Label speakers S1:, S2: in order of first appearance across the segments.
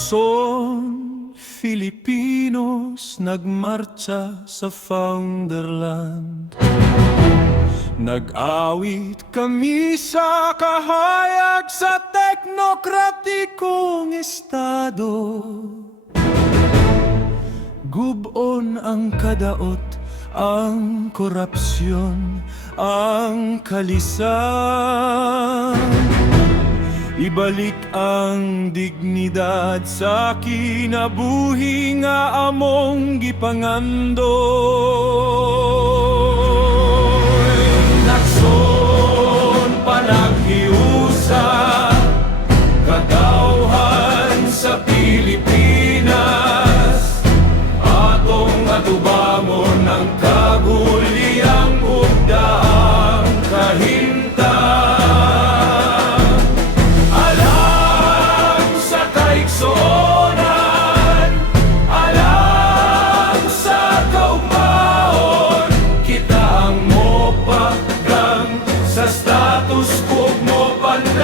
S1: Son Filipinos nagmarcha sa Founderland. Nag-awit kami sa kahayag sa teknokratikong estado. Gubon ang kadaot, ang korupsyon, ang kalisan. Ibalik ang dignidad sa kinabuhi nga among gipangandoy Nakson panaghiusa Kadauhan sa Pilipinas. Atong atubamon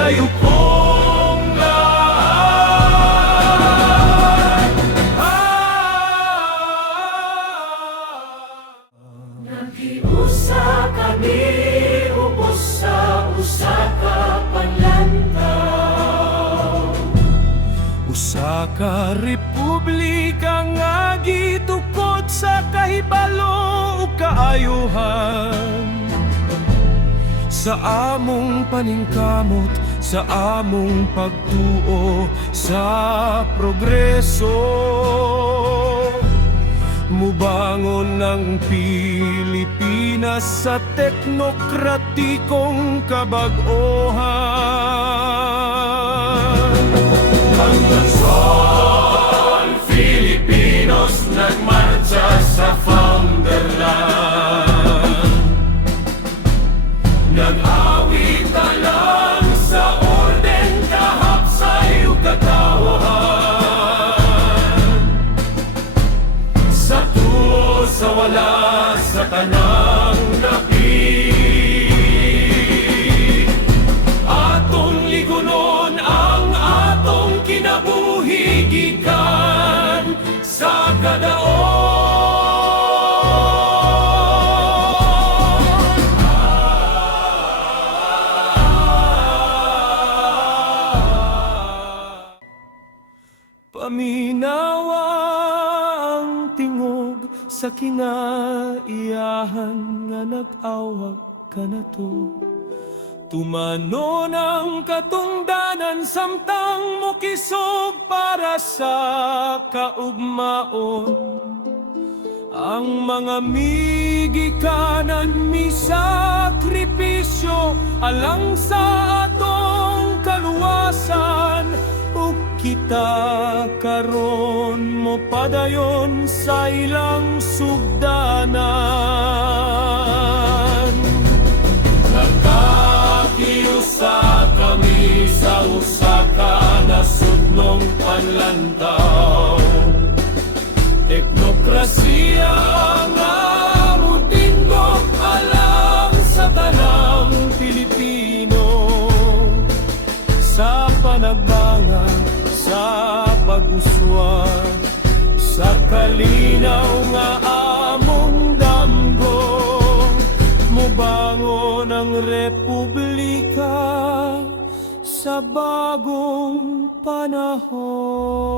S1: pandayo kong gaan
S2: Nakiusa kami upos sa usa ka panlantaw
S1: Usa ka republika nga gitukod sa kahibalo ug kaayuhan. Sa among paningkamot, sa among pagtuo sa progreso. Mubangon ng Pilipinas sa teknokratikong kabag-ohan. Ang nasyon Filipinos nagmarcha sa Founderland tanang napi Atong ligunon ang atong kinabuhi sa kadaon. Paminawa ang tingog sa kinaiyahan nga nag-awag ka na to. Tumanon ang katungdanan samtang mo para sa kaugmaon. Ang mga migikanan mi sakripisyo alang sa atong kaluwasan kita karon mo padayon sa ilang sugdanan. Sa panagbangan, sa pag-uswan Sa kalinaw nga among damgo Mubangon ang republika sa bagong panahon